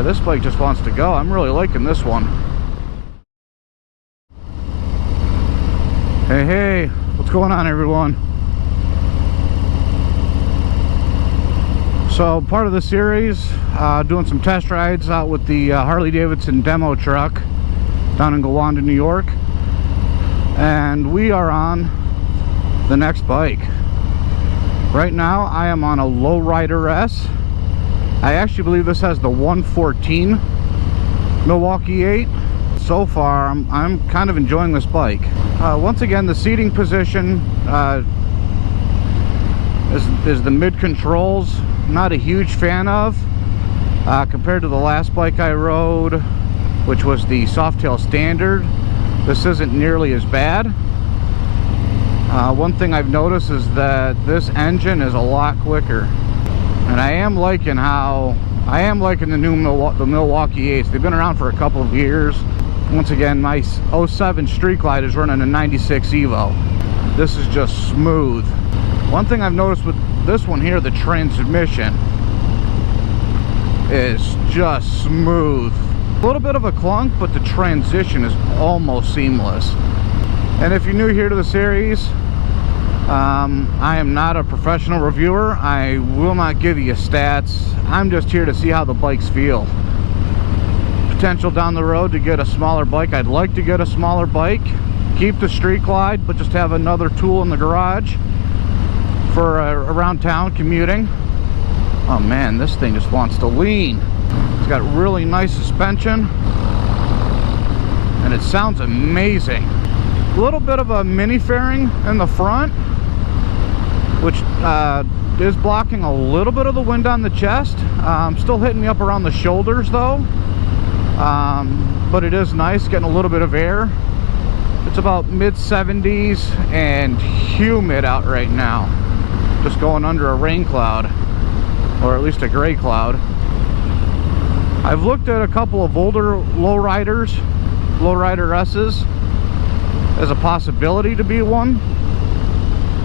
Yeah, this bike just wants to go. I'm really liking this one. Hey, what's going on, everyone? So part of the series, doing some test rides out with the Harley-Davidson demo truck down in Gowanda, New York. And we are on the next bike. Right now I am on a Lowrider S. I actually believe this has the 114 Milwaukee 8. So far I'm kind of enjoying this bike. Once again, the seating position is the mid controls. Not a huge fan of compared to the last bike I rode, which was the Softail Standard. This isn't nearly as bad. One thing I've noticed is that this engine is a lot quicker, and I am liking the new Milwaukee 8s. They've been around for a couple of years. Once again, my 07 Street Glide is running a 96 Evo. This is just smooth. One thing I've noticed with this one here, the transmission is just smooth. A little bit of a clunk, but the transition is almost seamless. And if you're new here to the series, I am not a professional reviewer. I will not give you stats. I'm just here to see how the bikes feel. Potential down the road to get a smaller bike. I'd like to get a smaller bike, keep the Street Glide, but just have another tool in the garage for around town commuting. Oh man, this thing just wants to lean. It's got really nice suspension and it sounds amazing. A little bit of a mini fairing in the front, which is blocking a little bit of the wind on the chest. Still hitting me up around the shoulders though, but it is nice getting a little bit of air. It's about mid 70s and humid out right now, just going under a rain cloud, or at least a gray cloud. I've looked at a couple of older Lowrider S's as a possibility to be one.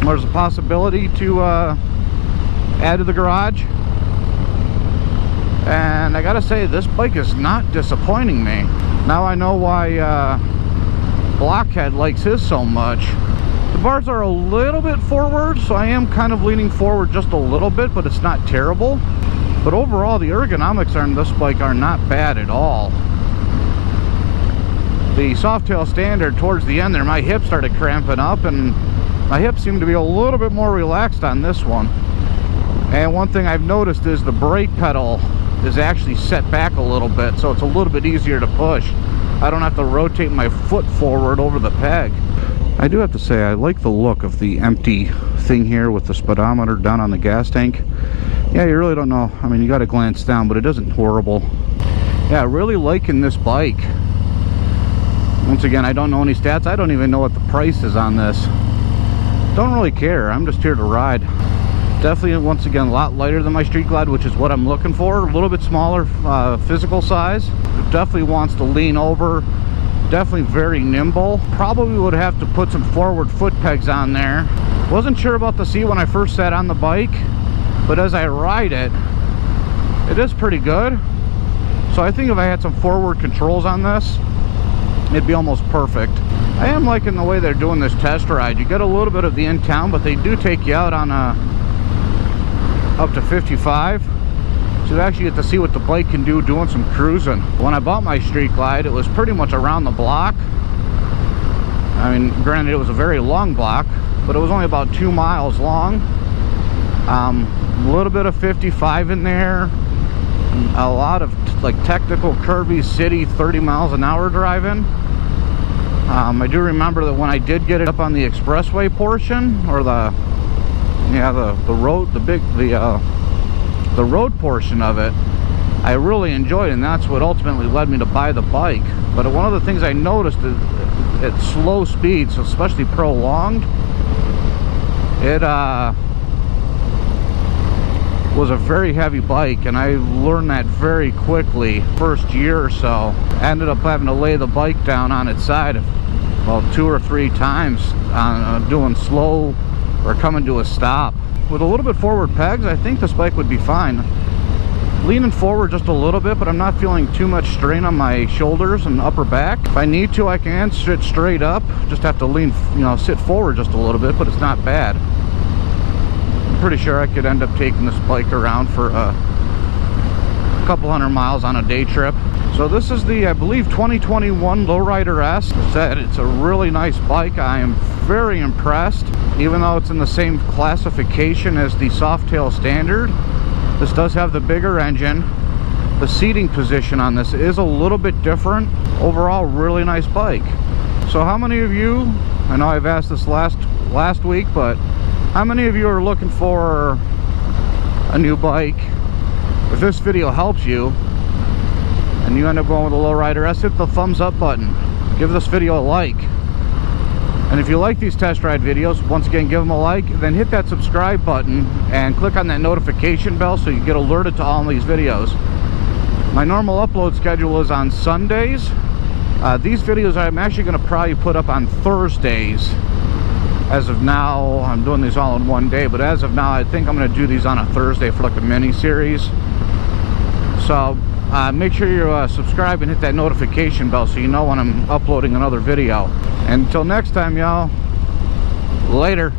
There's a possibility to add to the garage, and I gotta say, this bike is not disappointing me. Now I know why Blockhead likes his so much. The bars are a little bit forward, so I am kind of leaning forward just a little bit, but it's not terrible. But overall, the ergonomics on this bike are not bad at all. The Softail Standard, towards the end there, my hips started cramping up, and my hips seem to be a little bit more relaxed on this one. And one thing I've noticed is the brake pedal is actually set back a little bit, so it's a little bit easier to push. I don't have to rotate my foot forward over the peg. I do have to say, I like the look of the empty thing here with the speedometer down on the gas tank. Yeah, you really don't know. I mean, you got to glance down, but it isn't horrible. Yeah, really liking this bike. Once again, I don't know any stats. I don't even know what the price is on this. Don't really care. I'm just here to ride. Definitely, once again, a lot lighter than my Street Glide, which is what I'm looking for. A little bit smaller physical size. It definitely wants to lean over. Definitely very nimble. Probably would have to put some forward foot pegs on there. Wasn't sure about the seat when I first sat on the bike, but as I ride it, it is pretty good. So I think if I had some forward controls on this, it'd be almost perfect. I am liking the way they're doing this test ride. You get a little bit of the in-town, but they do take you out on up to 55. So you actually get to see what the bike can do doing some cruising. When I bought my Street Glide, it was pretty much around the block. I mean, granted, it was a very long block, but it was only about 2 miles long. A little bit of 55 in there. A lot of like technical curvy city 30 miles an hour driving. I do remember that when I did get it up on the expressway portion, or the road portion of it, I really enjoyed it, and that's what ultimately led me to buy the bike. But one of the things I noticed is at slow speeds, especially prolonged, it was a very heavy bike, and I learned that very quickly. First year or so, I ended up having to lay the bike down on its side about 2 or 3 times, doing slow or coming to a stop. With a little bit forward pegs, I think this bike would be fine. leaning forward just a little bit, but I'm not feeling too much strain on my shoulders and upper back. If I need to, I can sit straight up. Just have to lean, you know, sit forward just a little bit, but it's not bad. I'm pretty sure I could end up taking this bike around for a couple hundred miles on a day trip. So this is the, I believe, 2021 Lowrider S. It's a really nice bike. I am very impressed. Even though it's in the same classification as the Softail Standard, this does have the bigger engine. The seating position on this is a little bit different. Overall, really nice bike. So how many of you, I know I've asked this last week, but how many of you are looking for a new bike? If this video helps you and you end up going with a Lowrider S, hit the thumbs up button. Give this video a like. And if you like these test ride videos, once again, give them a like, then hit that subscribe button and click on that notification bell so you get alerted to all these videos. My normal upload schedule is on Sundays. These videos I'm actually going to probably put up on Thursdays. As of now, I'm doing these all in one day, but as of now, I think I'm going to do these on a Thursday for like a mini series. So make sure you subscribe and hit that notification bell so you know when I'm uploading another video. And until next time, y'all, later.